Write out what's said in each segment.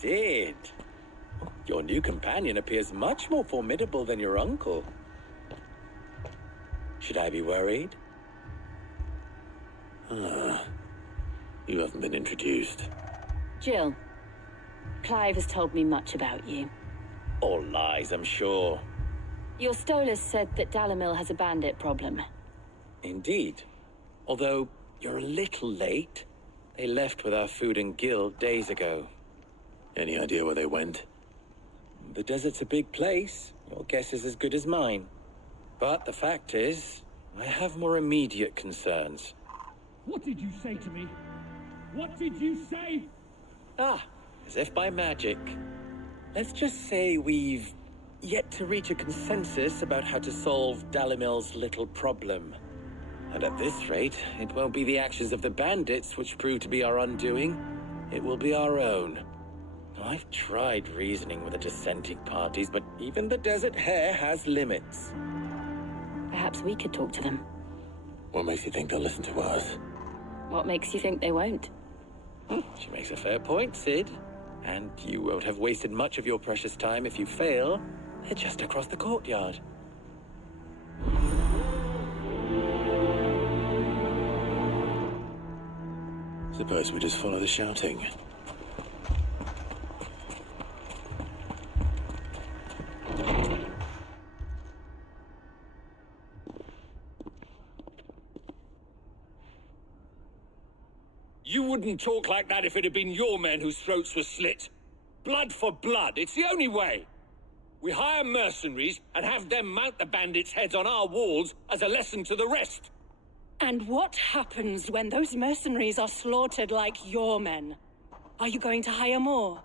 Sid. Your new companion appears much more formidable than your uncle. Should I be worried? You haven't been introduced. Jill, Clive has told me much about you. All lies, I'm sure. Your Stolas said that Dalamil has a bandit problem. Indeed. Although, you're a little late. They left with our food and guild days ago. Any idea where they went? The desert's a big place. Your guess is as good as mine. But the fact is, I have more immediate concerns. What did you say to me? What did you say? As if by magic. Let's just say we've yet to reach a consensus about how to solve Dalamil's little problem. And at this rate, it won't be the actions of the bandits which prove to be our undoing. It will be our own. I've tried reasoning with the dissenting parties, but even the Desert Hare has limits. Perhaps we could talk to them. What makes you think they'll listen to us? What makes you think they won't? She makes a fair point, Sid. And you won't have wasted much of your precious time if you fail. They're just across the courtyard. Suppose we just follow the shouting. You wouldn't talk like that if it had been your men whose throats were slit. Blood for blood, it's the only way. We hire mercenaries and have them mount the bandits' heads on our walls as a lesson to the rest. And what happens when those mercenaries are slaughtered like your men? Are you going to hire more?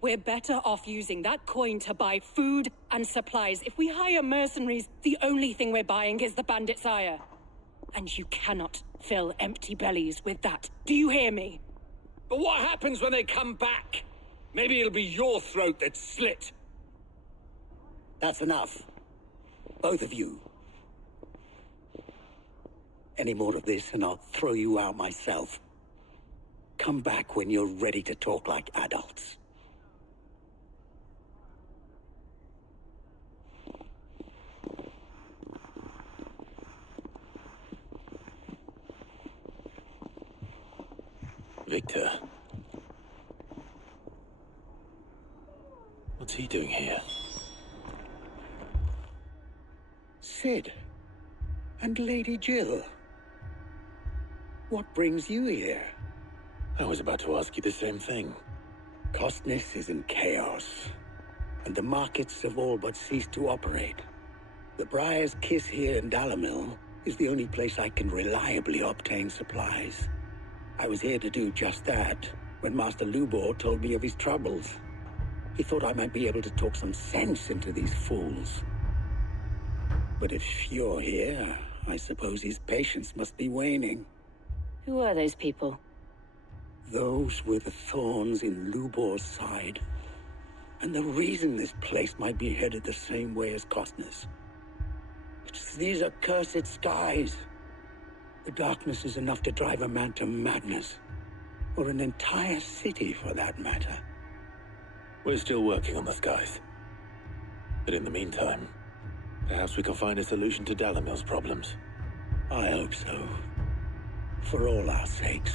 We're better off using that coin to buy food and supplies. If we hire mercenaries, the only thing we're buying is the bandits' ire. And you cannot fill empty bellies with that. Do you hear me? But what happens when they come back? Maybe it'll be your throat that's slit. That's enough. Both of you. Any more of this and I'll throw you out myself. Come back when you're ready to talk like adults. Victor. What's he doing here? Sid. And Lady Jill. What brings you here? I was about to ask you the same thing. Costness is in chaos, and the markets have all but ceased to operate. The Briar's Kiss here in Dalamil is the only place I can reliably obtain supplies. I was here to do just that when Master Lubor told me of his troubles. He thought I might be able to talk some sense into these fools. But if you're here, I suppose his patience must be waning. Who are those people? Those were the thorns in Lubor's side. And the reason this place might be headed the same way as Costner's. It's these accursed skies. The darkness is enough to drive a man to madness. Or an entire city, for that matter. We're still working on the skies. But in the meantime, perhaps we can find a solution to Dalamil's problems. I hope so. For all our sakes.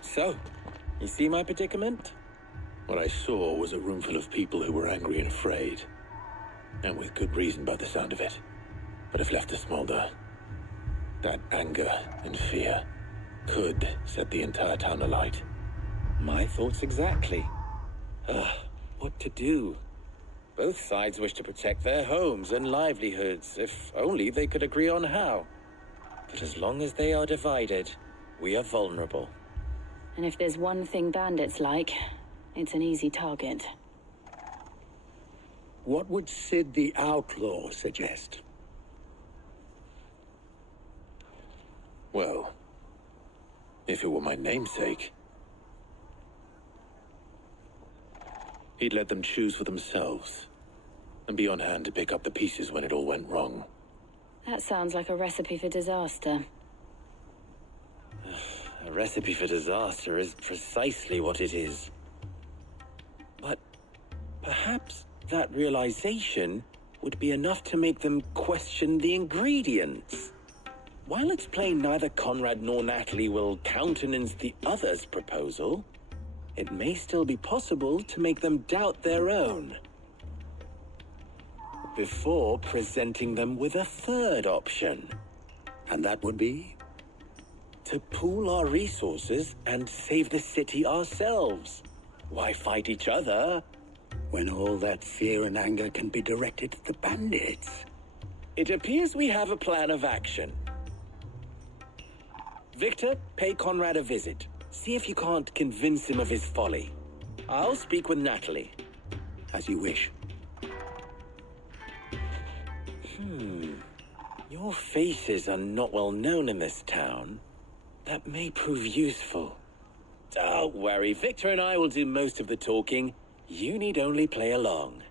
So, you see my predicament? What I saw was a room full of people who were angry and afraid. And with good reason by the sound of it. But if left to smolder, that anger and fear could set the entire town alight. My thoughts exactly. What to do? Both sides wish to protect their homes and livelihoods, if only they could agree on how. But as long as they are divided, we are vulnerable. And if there's one thing bandits like, it's an easy target. What would Sid the Outlaw suggest? Well, if it were my namesake, He'd let them choose for themselves, and be on hand to pick up the pieces when it all went wrong. That sounds like a recipe for disaster. A recipe for disaster is precisely what it is. But perhaps that realization would be enough to make them question the ingredients. While it's plain neither Conrad nor Natalie will countenance the other's proposal, it may still be possible to make them doubt their own, before presenting them with a third option. And that would be? To pool our resources and save the city ourselves. Why fight each other When all that fear and anger can be directed at the bandits. It appears we have a plan of action. Victor, pay Conrad a visit. See if you can't convince him of his folly. I'll speak with Natalie. As you wish. Your faces are not well known in this town. That may prove useful. Don't worry, Victor and I will do most of the talking. You need only play along.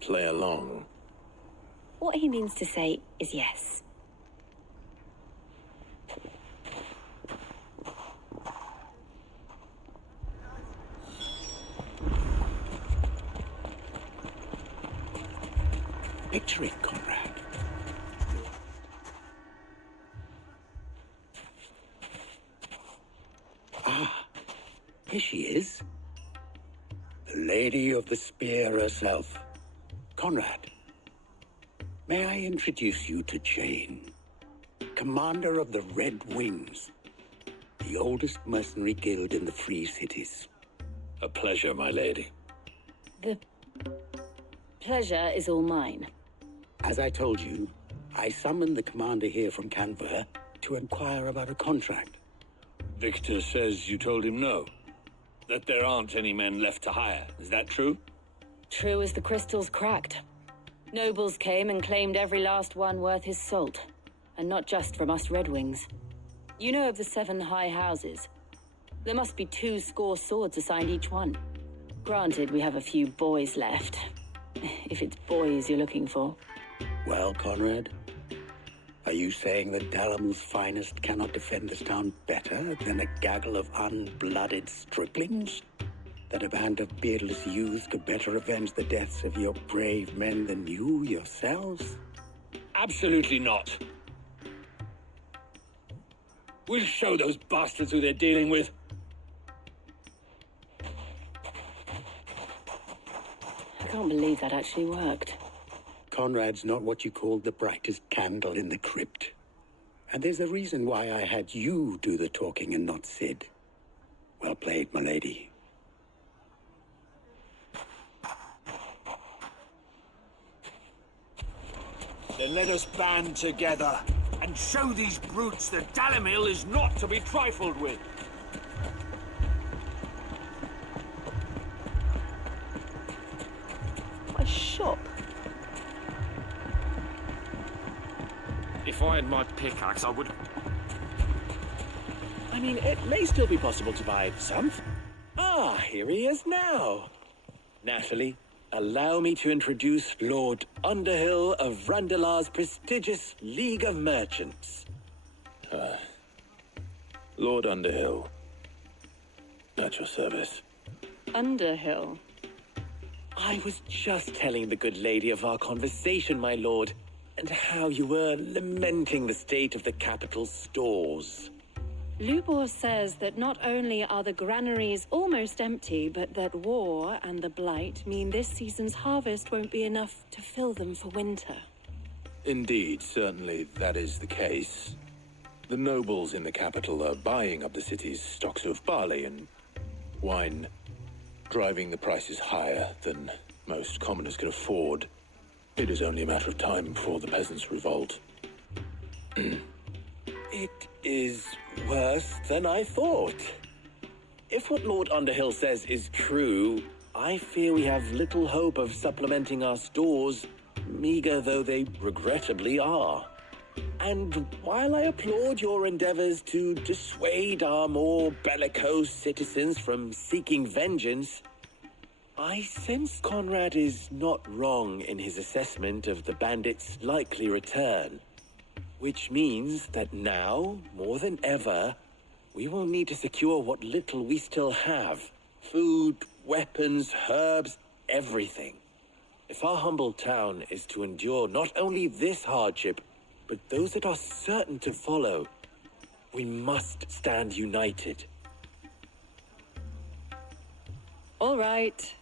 Play along. What he means to say is yes. Picture it, Conrad. Here she is. The Lady of the Spear herself. Conrad, may I introduce you to Jane, commander of the Red Wings, the oldest mercenary guild in the Free Cities. A pleasure, my lady. The pleasure is all mine. As I told you, I summoned the commander here from Canver to inquire about a contract. Victor says you told him no. That there aren't any men left to hire. Is that true? True as the crystals cracked. Nobles came and claimed every last one worth his salt. And not just from us Red Wings. You know of the 7 high houses. There must be 2 swords assigned each one. Granted, we have a few boys left. If it's boys you're looking for. Well, Conrad, are you saying that Dalamil's finest cannot defend this town better than a gaggle of unblooded striplings? That a band of beardless youths could better avenge the deaths of your brave men than you yourselves? Absolutely not. We'll show those bastards who they're dealing with. I can't believe that actually worked. Conrad's not what you called the brightest candle in the crypt. And there's a reason why I had you do the talking and not Sid. Well played, my lady. Then let us band together and show these brutes that Dalamil is not to be trifled with. A shop. If I had my pickaxe, I would... I mean, it may still be possible to buy something. Ah, here he is now. Natalie, allow me to introduce Lord Underhill of Randalar's prestigious League of Merchants. Lord Underhill. At your service. Underhill. I was just telling the good lady of our conversation, my lord, and how you were lamenting the state of the capital's stores. Lubor says that not only are the granaries almost empty, but that war and the Blight mean this season's harvest won't be enough to fill them for winter. Indeed, certainly that is the case. The nobles in the capital are buying up the city's stocks of barley and wine, driving the prices higher than most commoners can afford. It is only a matter of time before the peasants revolt. It is worse than I thought. If what Lord Underhill says is true, I fear we have little hope of supplementing our stores, meager though they regrettably are. And while I applaud your endeavors to dissuade our more bellicose citizens from seeking vengeance, I sense Conrad is not wrong in his assessment of the bandits' likely return. Which means that now, more than ever, we will need to secure what little we still have. Food, weapons, herbs, everything. If our humble town is to endure not only this hardship, but those that are certain to follow, we must stand united. All right.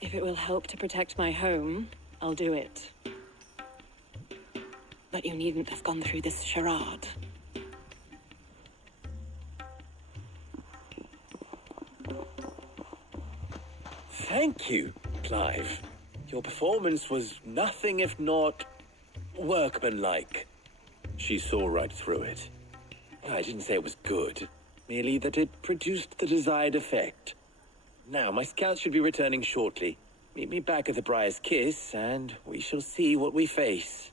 If it will help to protect my home, I'll do it. But you needn't have gone through this charade. Thank you, Clive. Your performance was nothing if not workmanlike. She saw right through it. I didn't say it was good, merely that it produced the desired effect. Now, my scouts should be returning shortly. Meet me back at the Briar's Kiss, and we shall see what we face.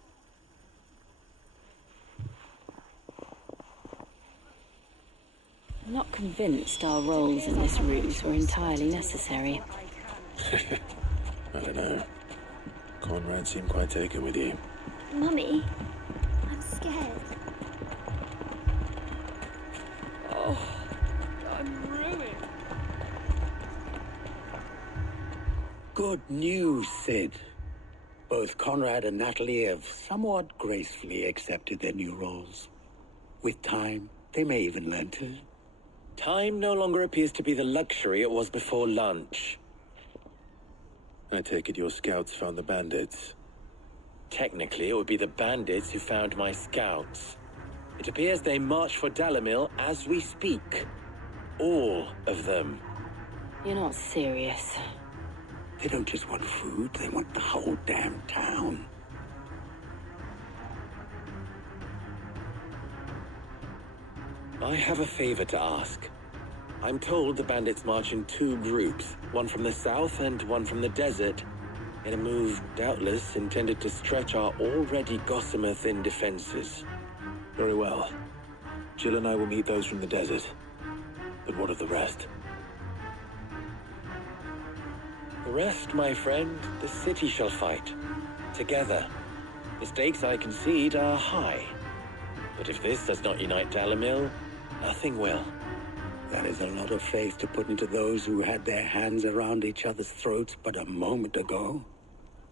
I'm not convinced our roles in this ruse were entirely necessary. I don't know. Conrad seemed quite taken with you. Mummy, I'm scared. Oh, I'm ruined. Good news, Sid. Both Conrad and Natalie have somewhat gracefully accepted their new roles. With time, they may even learn to. Time no longer appears to be the luxury it was before lunch. I take it your scouts found the bandits. Technically, it would be the bandits who found my scouts. It appears they march for Dalimil as we speak. All of them. You're not serious. They don't just want food, they want the whole damn town. I have a favor to ask. I'm told the bandits march in two groups, one from the south and one from the desert, in a move doubtless intended to stretch our already gossamer-thin defenses. Very well. Jill and I will meet those from the desert. But what of the rest? The rest, my friend, the city shall fight. Together. The stakes, I concede, are high. But if this does not unite Dalimil, nothing will. That is a lot of faith to put into those who had their hands around each other's throats but a moment ago.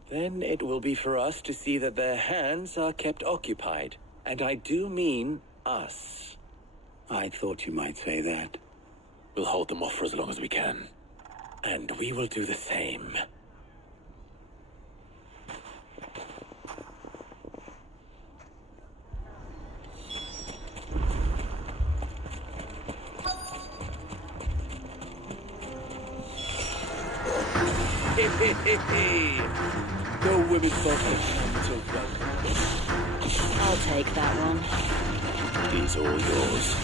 Then it will be for us to see that their hands are kept occupied. And I do mean us. I thought you might say that. We'll hold them off for as long as we can. And we will do the same. No women folk to welcome. I'll take that one. He's all yours.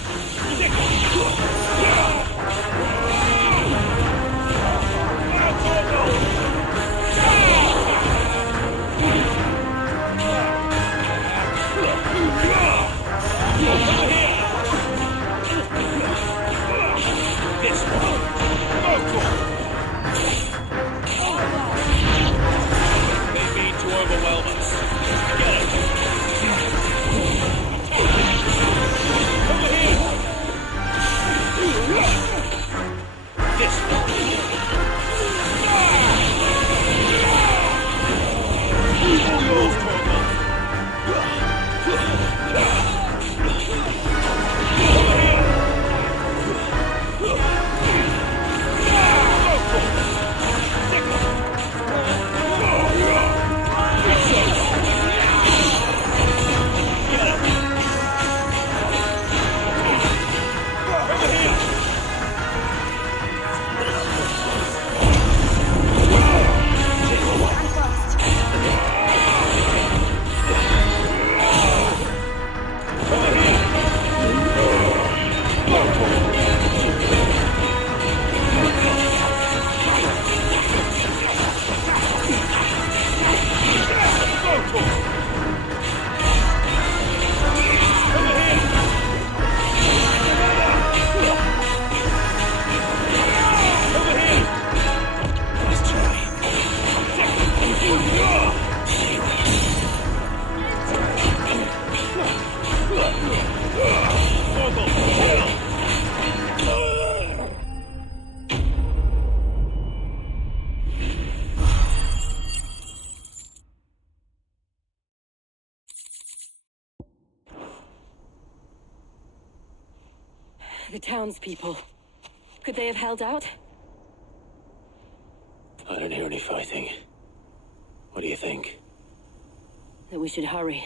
This one. They mean to overwhelm us. Get it. Over here. This one. All yours, Torgal. Over here. The townspeople. Could they have held out? I don't hear any fighting. What do you think? That we should hurry.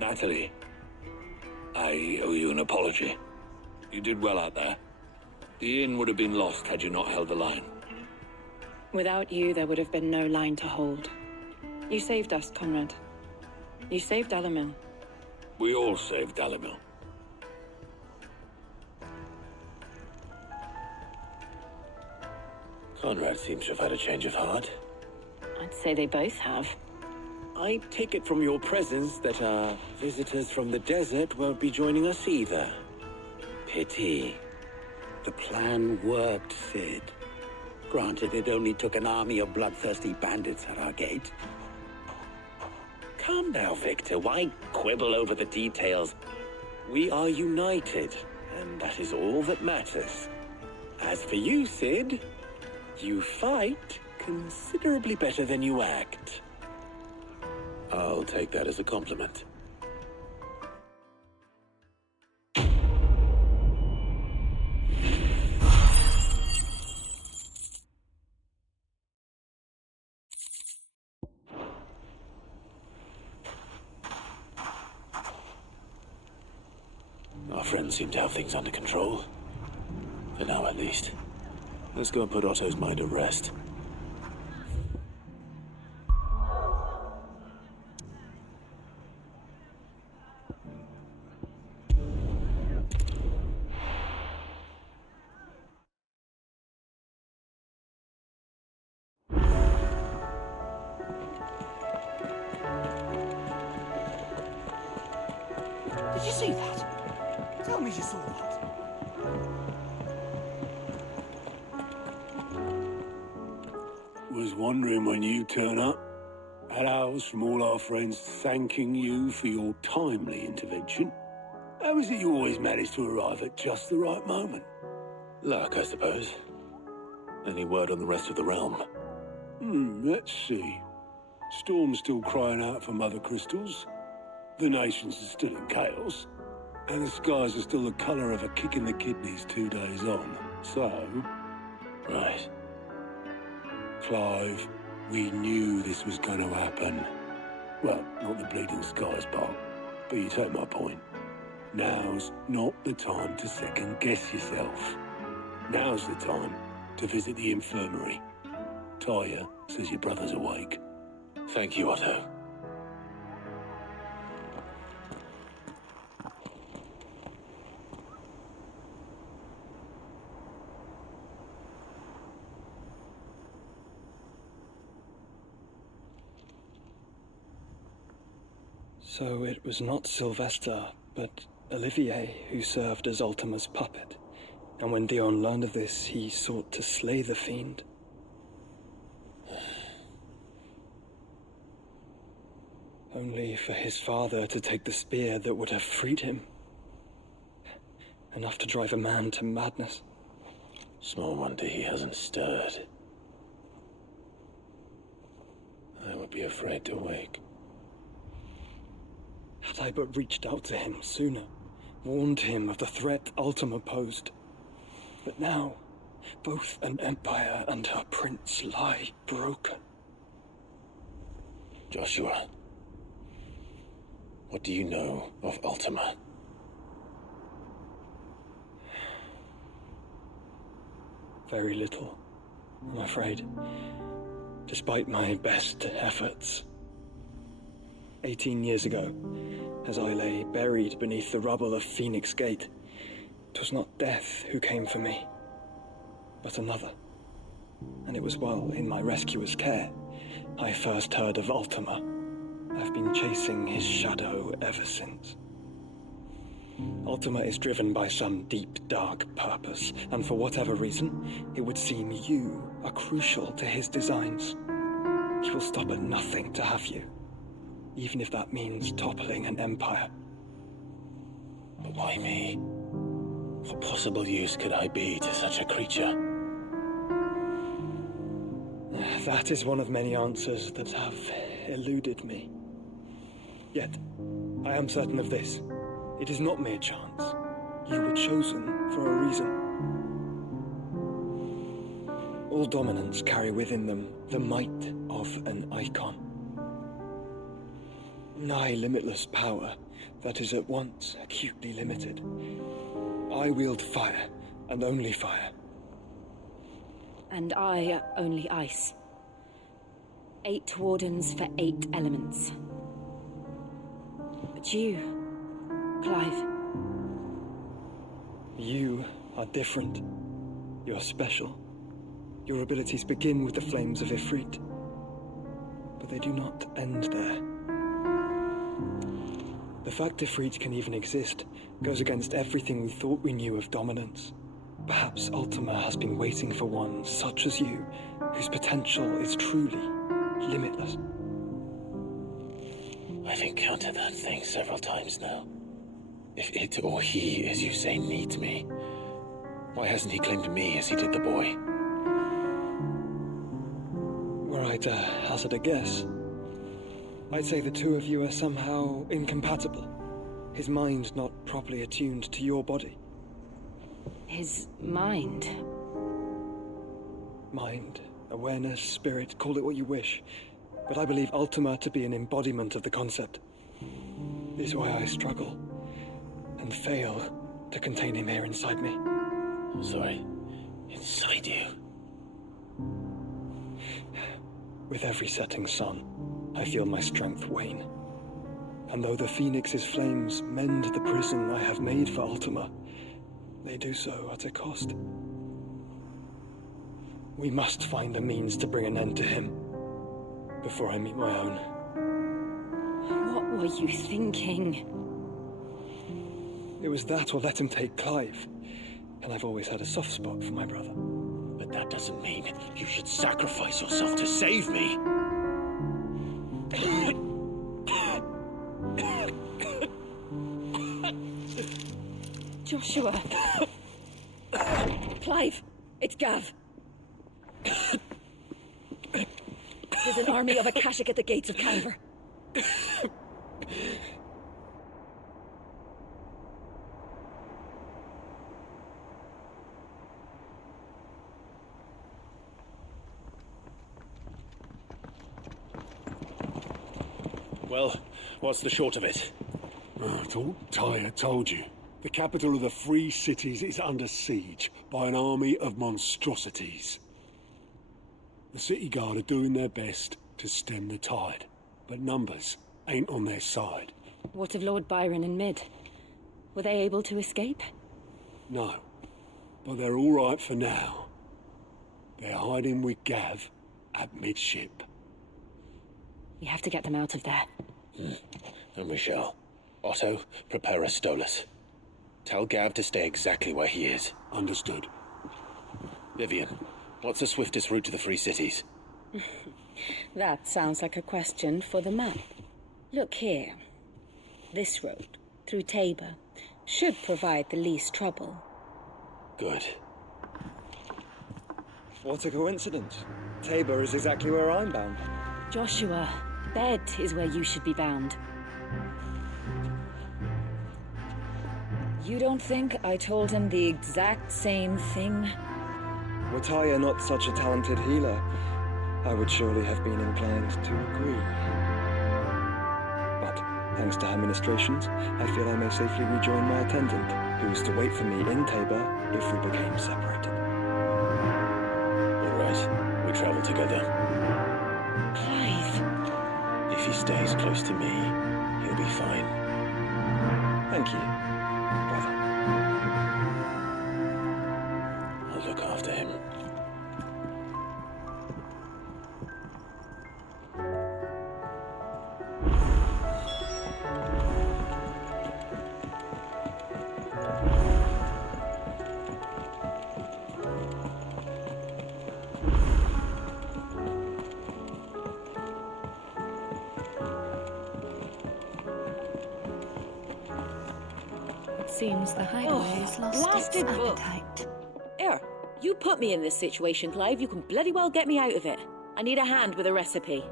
Natalie, I owe you an apology. You did well out there. The inn would have been lost had you not held the line. Without you, there would have been no line to hold. You saved us, Conrad. You saved Dalimil. We all saved Dalimil. Conrad seems to have had a change of heart. I'd say they both have. I take it from your presence that our visitors from the desert won't be joining us either. Pity. The plan worked, Sid. Granted, it only took an army of bloodthirsty bandits at our gate. Calm now, Victor. Why quibble over the details? We are united, and that is all that matters. As for you, Sid, you fight considerably better than you act. I'll take that as a compliment. Our friends seem to have things under control. For now, at least. Let's go and put Otto's mind at rest. Did you see that? Tell me you saw that. Was wondering when you turn up. Had ours from all our friends thanking you for your timely intervention. How is it you always manage to arrive at just the right moment? Luck, I suppose. Any word on the rest of the realm? Let's see. Storm's still crying out for mother crystals. The nations are still in chaos. And the skies are still the colour of a kick in the kidneys 2 days on. So... Right. Clive, we knew this was going to happen. Well, not the bleeding skies part, but you take my point. Now's not the time to second-guess yourself. Now's the time to visit the infirmary. Tyre says your brother's awake. Thank you, Otto. So it was not Sylvester, but Olivier who served as Ultima's puppet. And when Dion learned of this, he sought to slay the fiend. Only for his father to take the spear that would have freed him. Enough to drive a man to madness. Small wonder he hasn't stirred. I would be afraid to wake. Had I but reached out to him sooner, warned him of the threat Ultima posed. But now, both an empire and her prince lie broken. Joshua, what do you know of Ultima? Very little, I'm afraid. Despite my best efforts. 18 years ago, as I lay buried beneath the rubble of Phoenix Gate, 'twas not death who came for me, but another. And it was while in my rescuer's care I first heard of Ultima. I've been chasing his shadow ever since. Ultima is driven by some deep, dark purpose, and for whatever reason, it would seem you are crucial to his designs. He will stop at nothing to have you, even if that means toppling an empire. But why me? What possible use could I be to such a creature? That is one of many answers that have eluded me. Yet, I am certain of this. It is not mere chance. You were chosen for a reason. All dominants carry within them the might of an icon. Nigh limitless power that is at once acutely limited. I wield fire, and only fire. And I only ice. 8 wardens for 8 elements. But you, Clive. You are different. You're special. Your abilities begin with the flames of Ifrit. But they do not end there. The fact Ifrit can even exist goes against everything we thought we knew of dominance. Perhaps Ultima has been waiting for one such as you, whose potential is truly limitless. I've encountered that thing several times now. If it or he, as you say, needs me, why hasn't he claimed me as he did the boy? Were I to hazard a guess, I'd say the two of you are somehow incompatible. His mind not properly attuned to your body. His mind. Mind, awareness, spirit, call it what you wish. But I believe Ultima to be an embodiment of the concept. This is why I struggle and fail to contain him here inside me. I'm sorry. Inside you? With every setting sun, I feel my strength wane. And though the Phoenix's flames mend the prison I have made for Ultima, they do so at a cost. We must find a means to bring an end to him before I meet my own. What were you thinking? It was that or let him take Clive. And I've always had a soft spot for my brother. But that doesn't mean you should sacrifice yourself to save me. Joshua. Clive, it's Gav. There's an army of Akashic at the gates of Calver. Well, what's the short of it? I thought Tyre told you. The capital of the Free Cities is under siege by an army of monstrosities. The city guard are doing their best to stem the tide, but numbers ain't on their side. What of Lord Byron and Mid? Were they able to escape? No, but they're all right for now. They're hiding with Gav at midship. We have to get them out of there. And we shall. Otto, prepare a Stolas. Tell Gav to stay exactly where he is. Understood. Vivian, what's the swiftest route to the Free Cities? That sounds like a question for the map. Look here. This road, through Tabor, should provide the least trouble. Good. What a coincidence. Tabor is exactly where I'm bound. Joshua, bed is where you should be bound. You don't think I told him the exact same thing? Were Tyre not such a talented healer, I would surely have been inclined to agree. But, thanks to her ministrations, I feel I may safely rejoin my attendant, who is to wait for me in Tabor if we became separated. All right, we travel together. Clive. If he stays close to me, he'll be fine. Thank you, brother. I'll look after him. Seems the hideaway's lost its blasted book. appetite. Here, you put me in this situation, Clive. You can bloody well get me out of it. I need a hand with a recipe.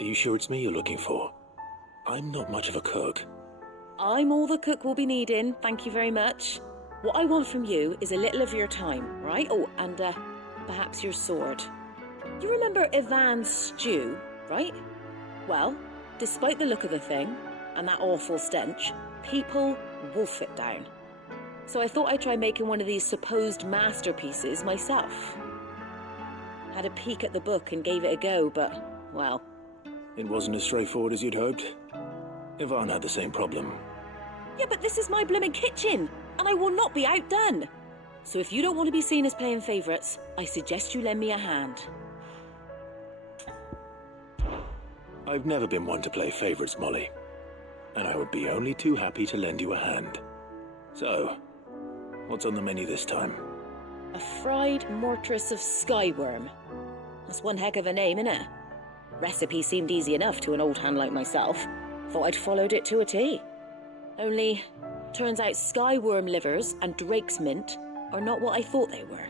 Are you sure it's me you're looking for? I'm not much of a cook. I'm all the cook will be needing, thank you very much. What I want from you is a little of your time, right? Oh, and perhaps your sword. You remember Ivan's stew, right? Well, despite the look of the thing, and that awful stench, people wolf it down. So I thought I'd try making one of these supposed masterpieces myself. Had a peek at the book and gave it a go, but, well... It wasn't as straightforward as you'd hoped. Ivan had the same problem. Yeah, but this is my blooming kitchen, and I will not be outdone. So if you don't want to be seen as playing favourites, I suggest you lend me a hand. I've never been one to play favourites, Molly. And I would be only too happy to lend you a hand. So, what's on the menu this time? A fried mortress of skyworm. That's one heck of a name, innit? Recipe seemed easy enough to an old hand like myself. Thought I'd followed it to a T. Only, turns out skyworm livers and drake's mint are not what I thought they were.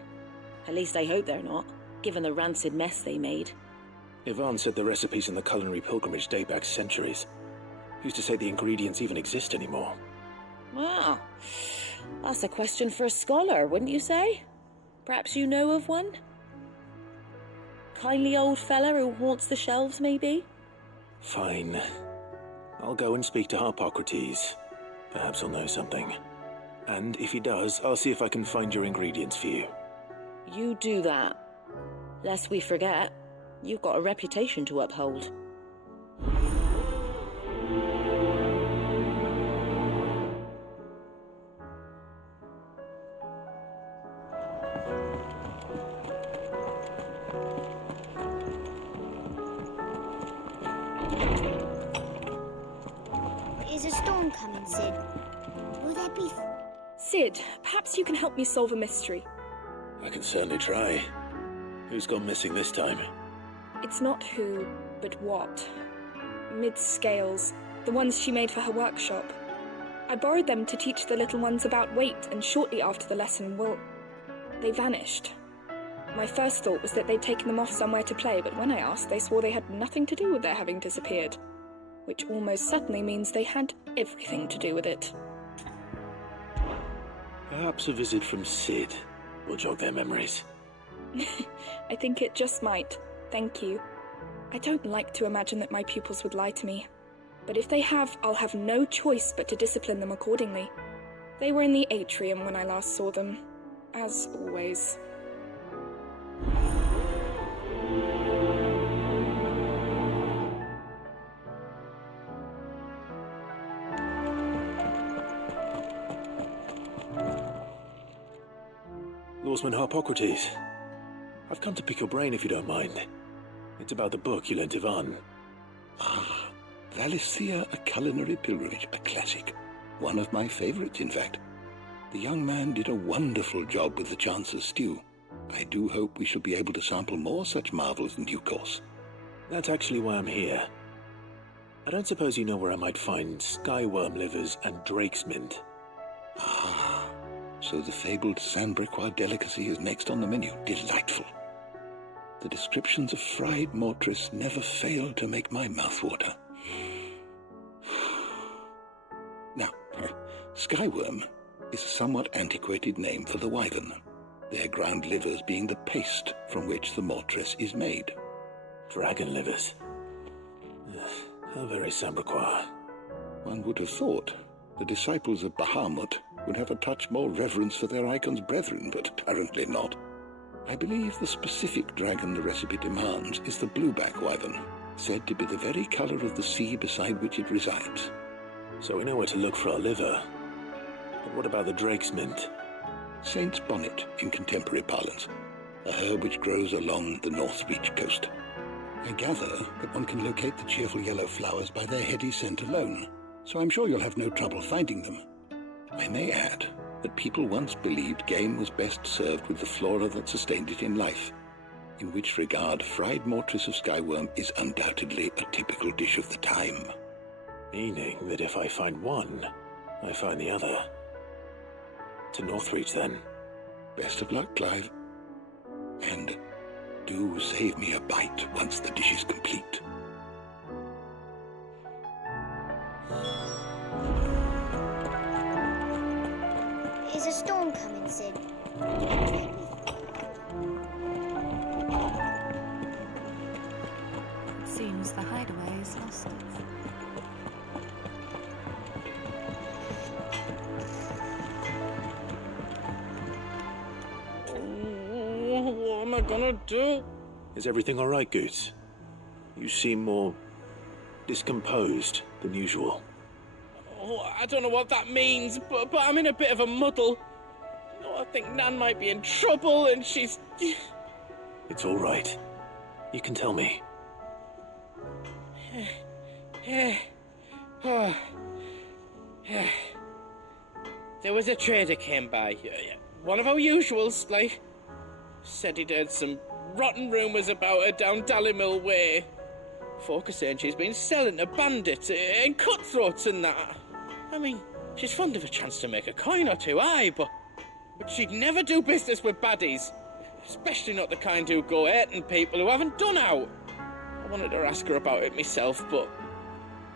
At least I hope they're not, given the rancid mess they made. Ivan said the recipes in the culinary pilgrimage date back centuries. Who's to say the ingredients even exist anymore? Well, that's a question for a scholar, wouldn't you say? Perhaps you know of one? Kindly old fella who haunts the shelves, maybe? Fine. I'll go and speak to Harpocrates. Perhaps he'll know something. And if he does, I'll see if I can find your ingredients for you. You do that. Lest we forget, you've got a reputation to uphold. Is a storm coming, Sid? Will there be... Sid, perhaps you can help me solve a mystery. I can certainly try. Who's gone missing this time? It's not who, but what. Mid's scales, the ones she made for her workshop. I borrowed them to teach the little ones about weight, and shortly after the lesson, well, they vanished. My first thought was that they'd taken them off somewhere to play, but when I asked, they swore they had nothing to do with their having disappeared. Which almost certainly means they had everything to do with it. Perhaps a visit from Sid will jog their memories. I think it just might. Thank you. I don't like to imagine that my pupils would lie to me. But if they have, I'll have no choice but to discipline them accordingly. They were in the atrium when I last saw them. As always. Lawsman Harpocrates. I've come to pick your brain if you don't mind. It's about the book you lent Ivan. Ah, Valicia, A Culinary Pilgrimage, a classic. One of my favorites, in fact. The young man did a wonderful job with the Chance's stew. I do hope we shall be able to sample more such marvels in due course. That's actually why I'm here. I don't suppose you know where I might find skyworm livers and drake's mint. Ah, so the fabled Sandbrequois delicacy is next on the menu. Delightful. The descriptions of fried mortress never fail to make my mouth water. Now, skyworm is a somewhat antiquated name for the wyvern, their ground livers being the paste from which the mortress is made. Dragon livers. How very Sandbrequois. One would have thought the disciples of Bahamut would have a touch more reverence for their icon's brethren, but apparently not. I believe the specific dragon the recipe demands is the blueback wyvern, said to be the very color of the sea beside which it resides. So we know where to look for our liver. But what about the drake's mint? Saint's bonnet in contemporary parlance, a herb which grows along the North Reach coast. I gather that one can locate the cheerful yellow flowers by their heady scent alone, so I'm sure you'll have no trouble finding them. I may add that people once believed game was best served with the flora that sustained it in life, in which regard fried mortress of skyworm is undoubtedly a typical dish of the time. Meaning that if I find one, I find the other. To Northreach, then. Best of luck, Clive. And do save me a bite once the dish is complete. Is a storm coming, Sid? Seems the hideaway is hostage. What am I gonna do? Is everything all right, Goots? You seem more discomposed than usual. Oh, I don't know what that means, but I'm in a bit of a muddle. Oh, I think Nan might be in trouble, and she's... It's all right. You can tell me. There was a trader came by. One of our usuals, like. Said he'd heard some rotten rumours about her down Dallimil Way. Folk are saying she's been selling to bandits and cutthroats and that. I mean, she's fond of a chance to make a coin or two, aye, but she'd never do business with baddies. Especially not the kind who go hurting people who haven't done out. I wanted to ask her about it myself, but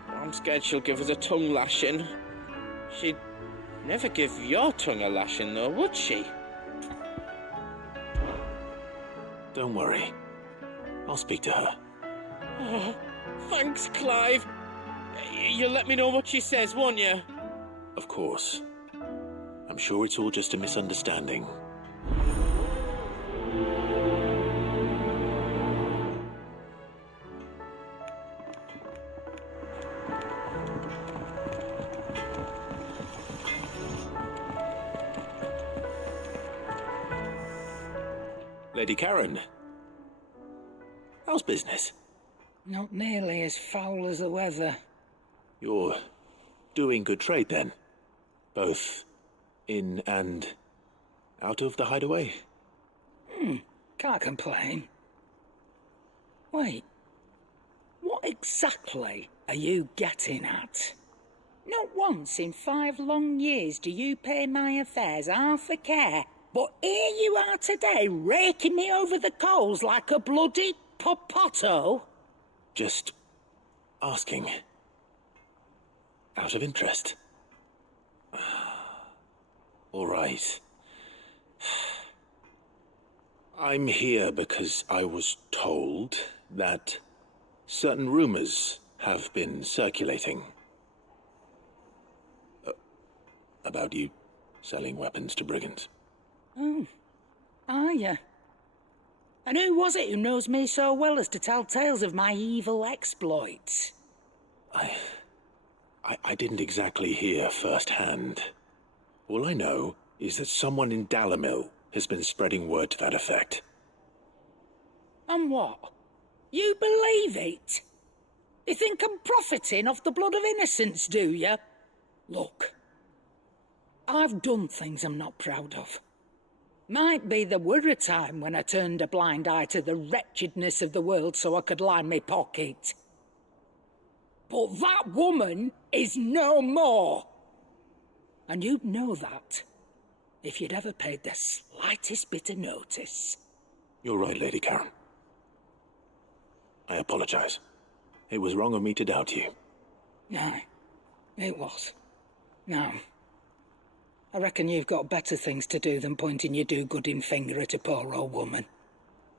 I'm scared she'll give us a tongue lashing. She'd never give your tongue a lashing, though, would she? Don't worry. I'll speak to her. Oh, thanks, Clive. You'll let me know what she says, won't you? Of course. I'm sure it's all just a misunderstanding. Lady Karen, how's business? Not nearly as foul as the weather. You're doing good trade, then? Both in and out of the hideaway? Can't complain. Wait, what exactly are you getting at? Not once in 5 long years do you pay my affairs half a care. But here you are today, raking me over the coals like a bloody popoto. Just asking. Out of interest. All right. I'm here because I was told that certain rumors have been circulating. About you selling weapons to brigands. Oh, are you? And who was it who knows me so well as to tell tales of my evil exploits? I didn't exactly hear firsthand. All I know is that someone in Dallimil has been spreading word to that effect. And what? You believe it? You think I'm profiting off the blood of innocents, do you? Look, I've done things I'm not proud of. Might be there were a time when I turned a blind eye to the wretchedness of the world so I could line my pocket. But that woman is no more. And you'd know that if you'd ever paid the slightest bit of notice. You're right, Lady Karen. I apologize. It was wrong of me to doubt you. No, it was. Now, I reckon you've got better things to do than pointing your do-gooding finger at a poor old woman.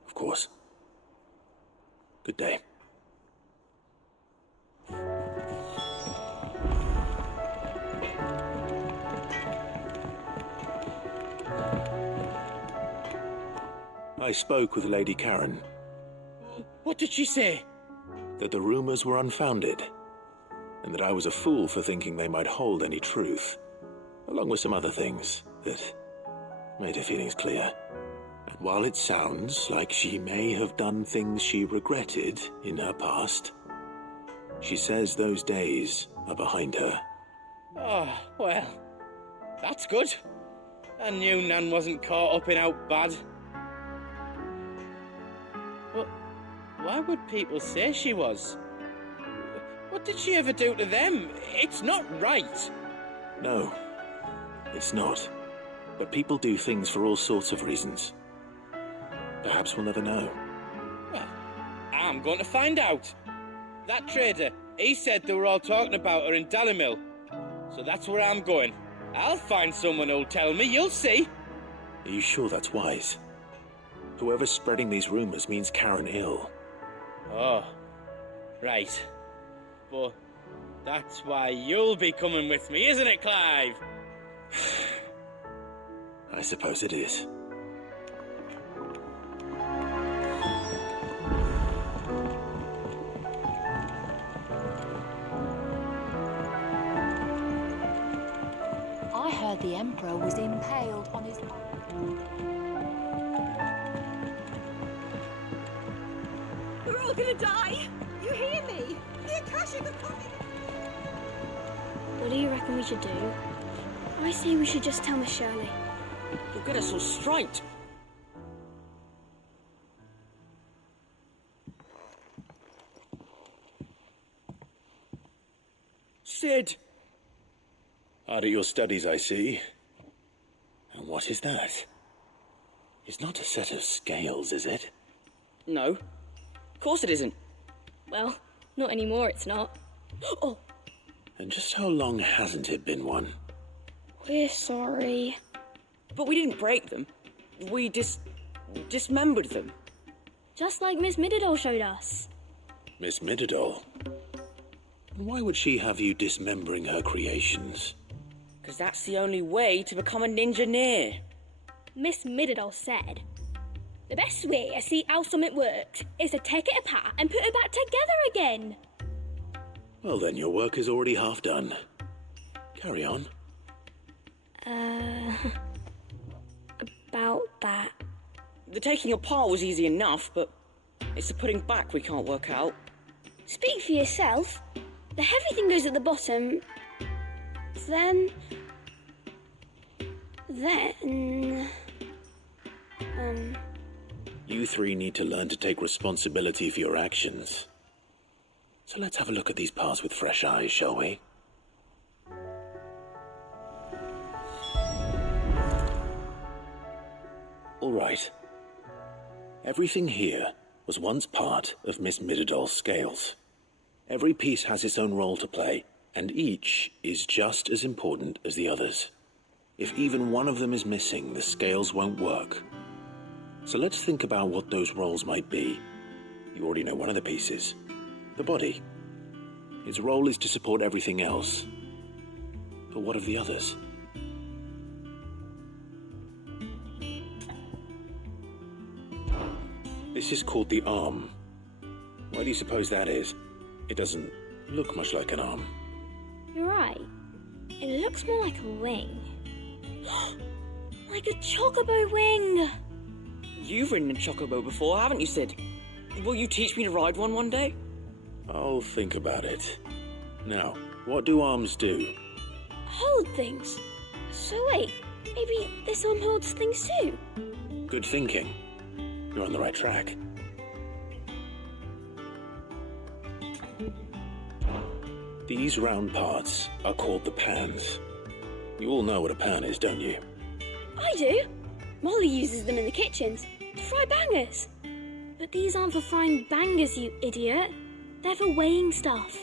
Of course. Good day. I spoke with Lady Karen. What did she say? That the rumors were unfounded, and that I was a fool for thinking they might hold any truth, along with some other things that made her feelings clear. And while it sounds like she may have done things she regretted in her past, she says those days are behind her. Oh, well, that's good. I knew Nan wasn't caught up in out bad. But why would people say she was? What did she ever do to them? It's not right. No, it's not. But people do things for all sorts of reasons. Perhaps we'll never know. Well, I'm going to find out. That trader, he said they were all talking about her in Dalimil. So that's where I'm going. I'll find someone who'll tell me, you'll see. Are you sure that's wise? Whoever's spreading these rumors means Karen ill. Oh, right. But that's why you'll be coming with me, isn't it, Clive? I suppose it is. I heard the Emperor was impaled on his... We're all gonna die! You hear me? The Akashic are coming! What do you reckon we should do? I say we should just tell Miss Shirley. You'll get us all straight. Sid! Hard at your studies, I see. And what is that? It's not a set of scales, is it? No. Of course it isn't. Well, not anymore, it's not. Oh! And just how long hasn't it been one? We're sorry. But we didn't break them. We dismembered them. Just like Miss Mididol showed us. Miss Mididol? And why would she have you dismembering her creations? Because that's the only way to become a ninja-neer. Miss Mididol said, the best way to see how something works is to take it apart and put it back together again. Well then, your work is already half done. Carry on. About that. The taking apart was easy enough, but it's the putting back we can't work out. Speak for yourself. The heavy thing goes at the bottom. Then... You three need to learn to take responsibility for your actions. So let's have a look at these parts with fresh eyes, shall we? All right. Everything here was once part of Miss Mididol's scales. Every piece has its own role to play, and each is just as important as the others. If even one of them is missing, the scales won't work. So let's think about what those roles might be. You already know one of the pieces. The body. Its role is to support everything else. But what of the others? This is called the arm. Why do you suppose that is? It doesn't look much like an arm. You're right. It looks more like a wing. Like a chocobo wing! You've ridden a chocobo before, haven't you, Sid? Will you teach me to ride one day? I'll think about it. Now, what do arms do? Hold things. So wait, maybe this arm holds things too? Good thinking. You're on the right track. These round parts are called the pans. You all know what a pan is, don't you? I do. Molly uses them in the kitchens to fry bangers. But these aren't for frying bangers, you idiot. They're for weighing stuff.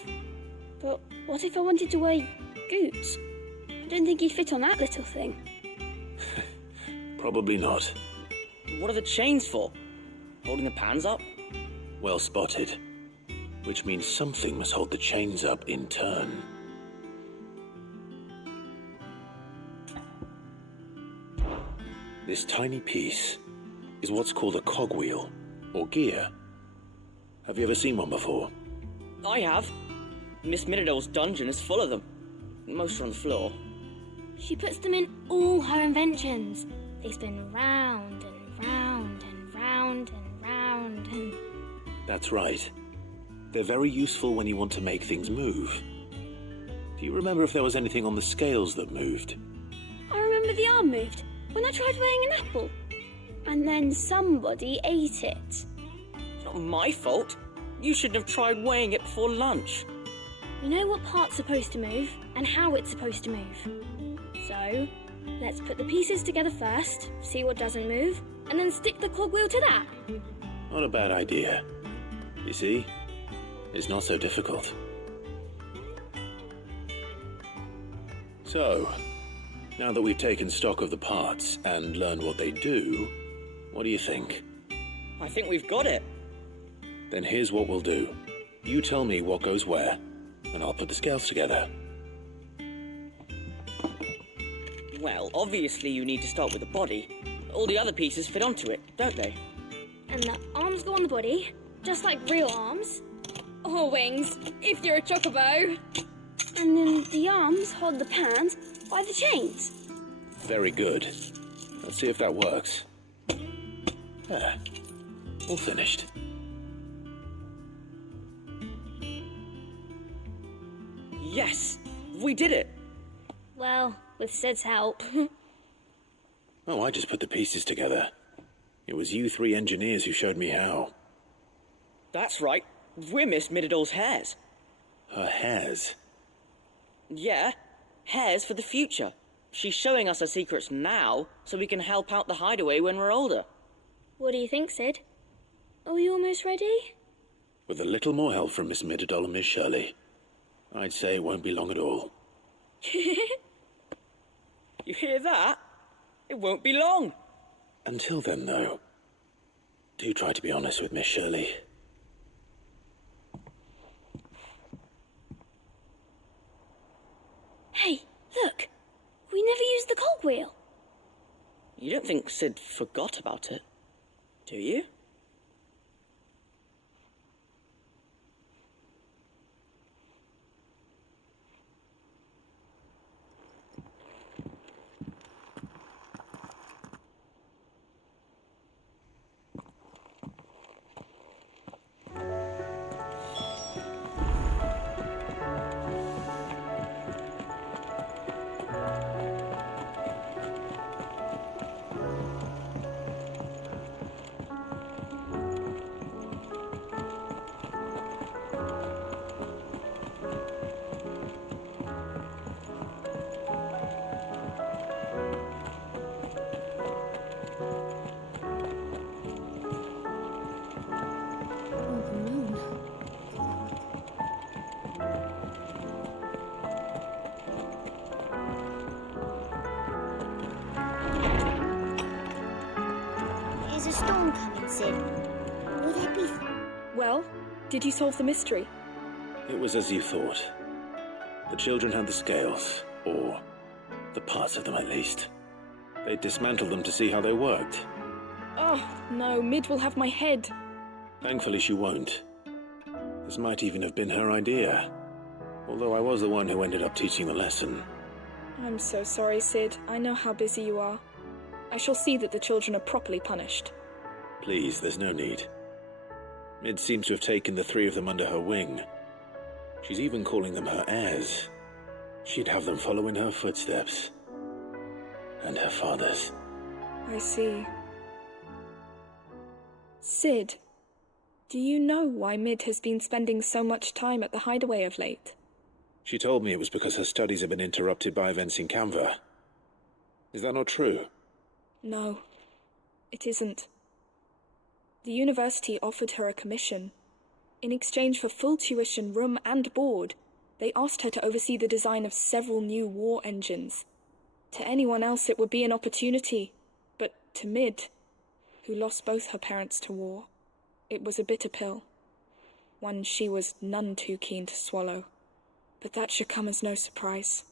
But what if I wanted to weigh Goots? I don't think he'd fit on that little thing. Probably not. What are the chains for? Holding the pans up? Well spotted. Which means something must hold the chains up in turn. This tiny piece is what's called a cogwheel, or gear. Have you ever seen one before? I have. Miss Mididol's dungeon is full of them. Most are on the floor. She puts them in all her inventions. They spin round and round and round and round and... That's right. They're very useful when you want to make things move. Do you remember if there was anything on the scales that moved? I remember the arm moved when I tried weighing an apple. And then somebody ate it. It's not my fault. You shouldn't have tried weighing it before lunch. We know what part's supposed to move and how it's supposed to move. So, Let's put the pieces together first, see what doesn't move, and then stick the cogwheel to that. Not a bad idea. You see? It's not so difficult. So, now that we've taken stock of the parts and learned what they do, what do you think? I think we've got it. Then here's what we'll do. You tell me what goes where, and I'll put the scales together. Well, obviously you need to start with the body. All the other pieces fit onto it, don't they? And the arms go on the body, just like real arms. Or wings, if you're a chocobo. And then the arms hold the pans by the chains. Very good. Let's see if that works. There. All finished. Yes! We did it! Well, with Sid's help. Oh, I just put the pieces together. It was you three engineers who showed me how. That's right. We're Miss Mididol's hairs. Her hairs? Yeah, hairs for the future. She's showing us her secrets now, so we can help out the hideaway when we're older. What do you think, Sid? Are we almost ready? With a little more help from Miss Mididol and Miss Shirley, I'd say it won't be long at all. You hear that? It won't be long. Until then, though, do try to be honest with Miss Shirley. Hey, look! We never used the cogwheel. You don't think Sid forgot about it, do you? Is a storm coming, Sid? Will there be... Well, did you solve the mystery? It was as you thought. The children had the scales, or the parts of them at least. They dismantled them to see how they worked. Oh, no, Mid will have my head. Thankfully she won't. This might even have been her idea. Although I was the one who ended up teaching the lesson. I'm so sorry, Sid. I know how busy you are. I shall see that the children are properly punished. Please, there's no need. Mid seems to have taken the three of them under her wing. She's even calling them her heirs. She'd have them follow in her footsteps. And her father's. I see. Sid, do you know why Mid has been spending so much time at the hideaway of late? She told me it was because her studies have been interrupted by events in Canva. Is that not true? No, it isn't. The university offered her a commission. In exchange for full tuition, room and board, they asked her to oversee the design of several new war engines. To anyone else it would be an opportunity, but to Mid, who lost both her parents to war, it was a bitter pill. One she was none too keen to swallow. But that should come as no surprise.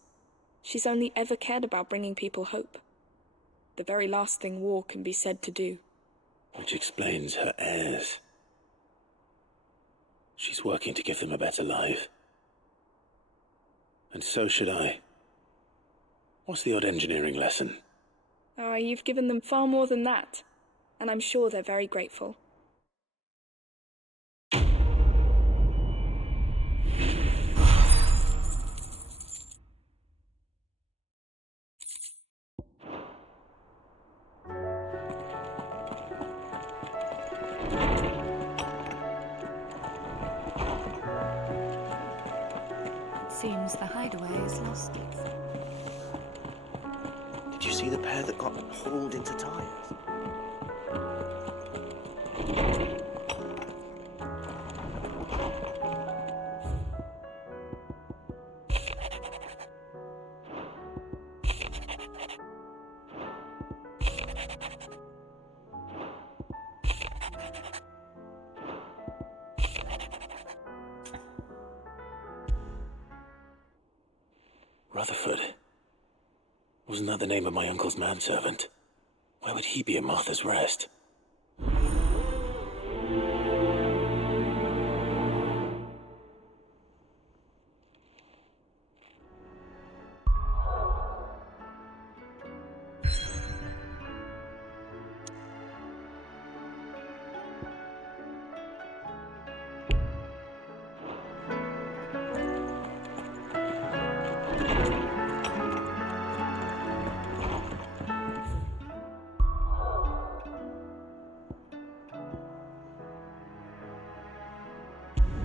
She's only ever cared about bringing people hope. The very last thing war can be said to do. Which explains her heirs. She's working to give them a better life. And so should I. What's the odd engineering lesson? Oh, you've given them far more than that. And I'm sure they're very grateful. Seems the hideaway is lost. Did you she the pair that got hauled into tires? Rutherford. Wasn't that the name of my uncle's manservant? Why would he be at Martha's Rest?